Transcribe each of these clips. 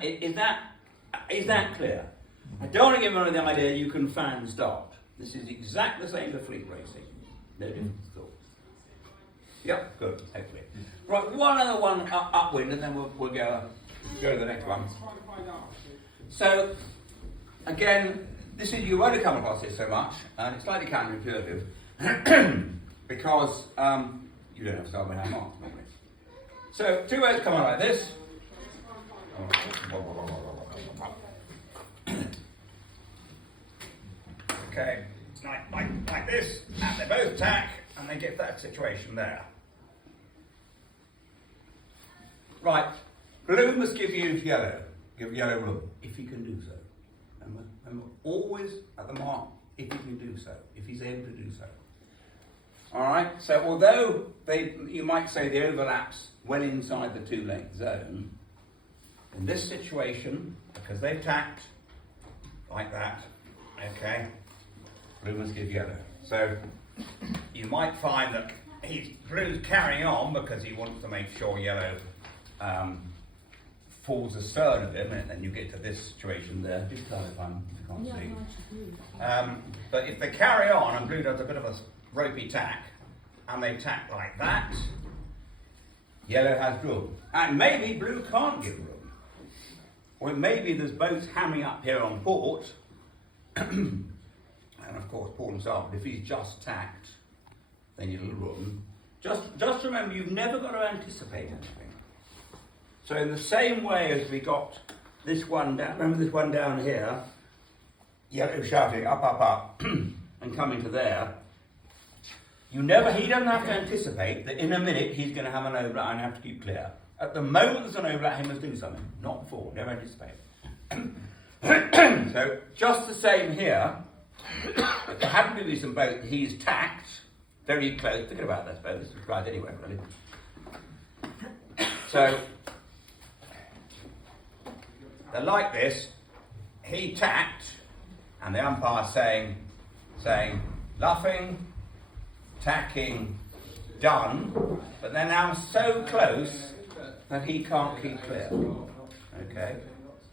that clear? I don't want to give anyone the idea you can fan start. This is exactly the same for fleet racing. No difference at all. Yep, good, hopefully. Right, one other one upwind, and then we'll go to the next one. So, again, this is, you won't have come across this so much, and it's slightly counterintuitive, because you don't have to start with hand marks normally. So, two ways come out like this. Okay, it's like this, and they both tack, and they get that situation there. Right, blue must give yellow room, if he can do so. And always at the mark, if he can do so, if he's able to do so. Alright, so although you might say the overlaps well inside the 2-length zone, in this situation, because they've tacked like that, okay, blue must give yellow. So you might find that blue's carrying on because he wants to make sure yellow falls astern of him, and then you get to this situation there. Just clarify, I can't see. But if they carry on and blue does a bit of a ropey tack, and they tack like that, yellow has room. And maybe blue can't give room. Or maybe there's boats hammering up here on port, and of course port and starboard, if he's just tacked, then you'll room. Just remember, you've never got to anticipate anything. So in the same way as we got this one down, remember this one down here, yellow shouting up, up, up, and coming to there, he doesn't have to anticipate that in a minute he's going to have an overlap and have to keep clear. At the moment there's an overlap, he must do something. Not before, never anticipate. So just the same here, if there happen to be some boat, he's tacked very close. Thinking about this boat, this was tried anyway, really. So they're like this, he tacked, and the umpire saying, luffing, tacking, done, but they're now so close that he can't keep clear. Okay?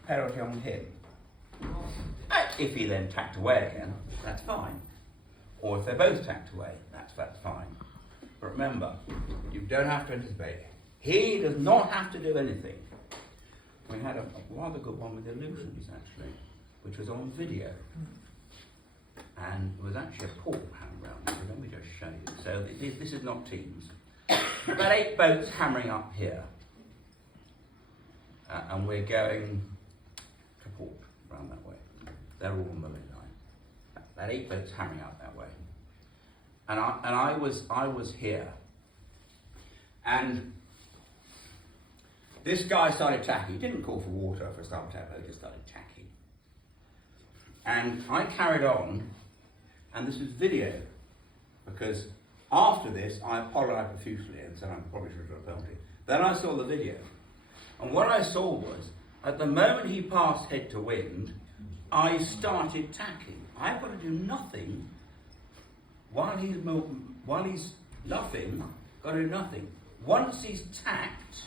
Penalty on him. If he then tacked away again, that's fine. Or if they're both tacked away, that's fine. But remember, you don't have to anticipate. He does not have to do anything. We had a rather good one with illusions, actually, which was on video. And it was actually a port hand round, so let me just show you. So this is not teams. About 8 boats hammering up here. And we're going to port round that way. They're all on the line. About 8 boats hammering up that way. And I was here. And this guy started tacking. He didn't call for water for a start tap, he just started tacking. And I carried on, and this is video, because after this I apologised profusely and said I probably should have done a penalty. Then I saw the video, and what I saw was, at the moment he passed head to wind, I started tacking. I've got to do nothing while he's luffing. Got to do nothing. Once he's tacked,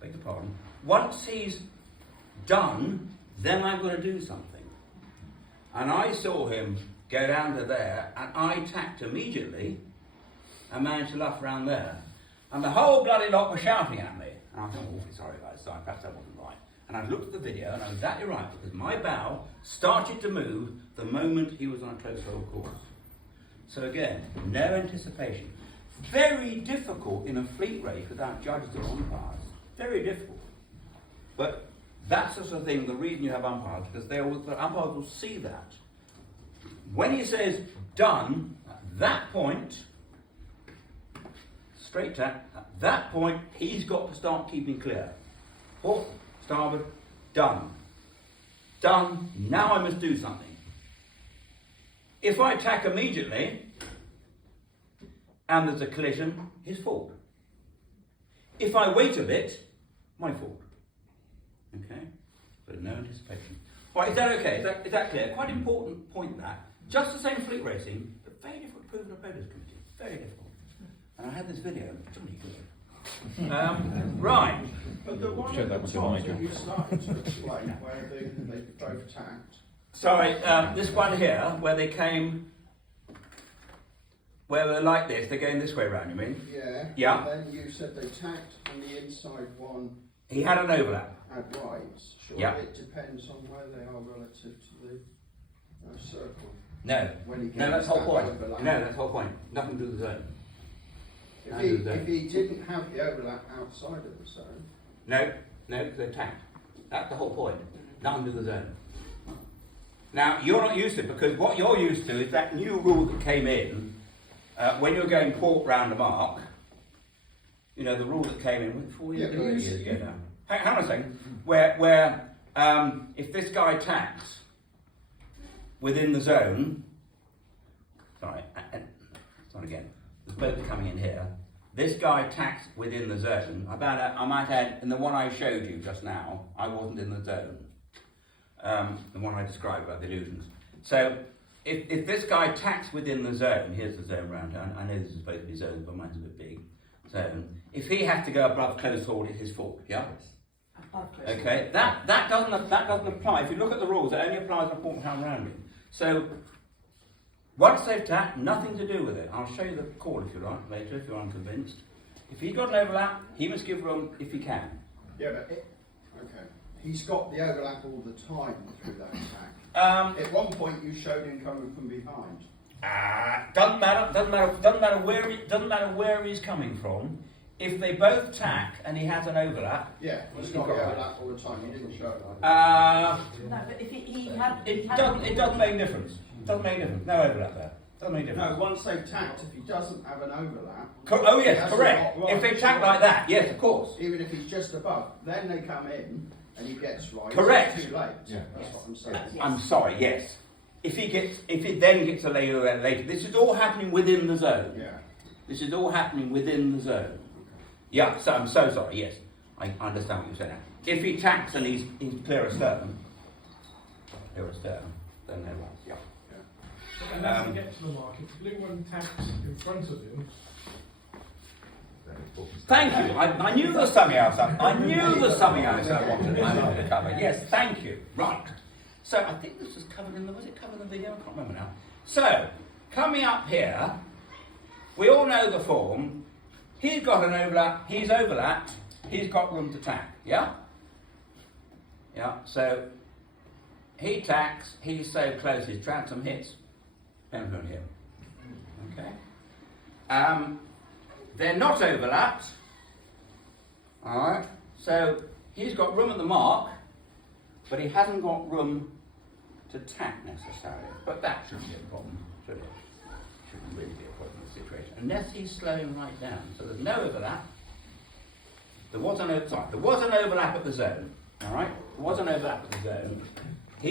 beg your pardon, once he's done, then I've got to do something. And I saw him go down to there, and I tacked immediately and managed to luff around there. And the whole bloody lot were shouting at me. And I thought, awfully sorry guys, sorry, perhaps that wasn't right. And I looked at the video, and I was exactly right, because my bow started to move the moment he was on a close roll course. So again, no anticipation. Very difficult in a fleet race without judges or umpires. Very difficult. But that's the sort of thing, the reason you have umpires, because the umpires will see that. When he says done, at that point, straight tack, at that point, he's got to start keeping clear. Port, starboard, done. Done, now I must do something. If I tack immediately, and there's a collision, his fault. If I wait a bit, my fault. Okay? But no anticipation. Right, is that okay? Is that clear? Quite an important point that. Just the same fleet racing, but very difficult to prove in a boaters committee. Very difficult. And I had this video, it's really good. Right. the one Show at that the was top behind that you. you started to explain where they both tacked. Sorry, this one here, where they came, where they're like this, they're going this way round, you mean? Yeah. Yeah. And then you said they tacked on the inside one He had an overlap. at rights. Sure. Yeah. It depends on where they are relative to the circle. No. When he No, gets that's the whole that point. overlap. No, that's the whole point. Nothing to do with the zone. If he didn't have the overlap outside of the zone. No, because they're tacked. That's the whole point. Nothing to do with the zone. Now, you're not used to it because what you're used to is that new rule that came in when you're going port round a mark. You know, the rule that came in 4 years, Yeah, 8 years ago now. Hang on a second. Where if this guy tacks within the zone, sorry, start again. There's boat coming in here. This guy tacks within the zone. I might add, in the one I showed you just now, I wasn't in the zone. The one I described about the illusions. So, if this guy tacks within the zone, here's the zone round here. I know this is supposed to be zones, but mine's a bit big. Zone. If he has to go above close haul, it's his fault. Yeah. Okay. That doesn't apply. If you look at the rules, it only applies on port round rounding. So. Once they've tacked, nothing to do with it. I'll show you the call if you like later, if you're unconvinced. If he's got an overlap, he must give room if he can. Yeah, but okay. He's got the overlap all the time through that attack. At one point, you showed him coming from behind. Doesn't matter where he's coming from. If they both tack and he has an overlap, yeah, he's got the overlap all the time. You didn't show it. No, but if he had, it doesn't make a difference. Doesn't make a difference. No overlap there. Doesn't make a difference. No, once they've tacked, if he doesn't have an overlap. Oh he yes, hasn't correct. got right If they to tack right. like that, yes, of course. Even if he's just above, then they come in and he gets right. Correct. It's too late. Yeah. That's what I'm saying. I'm sorry. Yes. If he then gets a later, this is all happening within the zone. Yeah. This is all happening within the zone. Yeah, so I'm so sorry, yes. I understand what you're saying now. If he tacks and he's clear astern, then no worries, yeah. And as he gets to the mark, if the blue one tacks in front of him. Thank you. I knew there was something else. I knew there was something else I wanted to cover. Yes, thank you. Right. So I think this was covered in was it covered in the video? I can't remember now. So, coming up here, we all know the form. He's got an overlap, he's overlapped, he's got room to tack, yeah? Yeah, so he tacks, he's so close, his transom hits, depends on him. Okay? They're not overlapped, alright? So he's got room at the mark, but he hasn't got room to tack necessarily. But that shouldn't be a problem, should it? Shouldn't really be a problem in the situation. Unless he's slowing right down. So there's no overlap. There was an overlap at the zone. Alright? There was an overlap at the zone.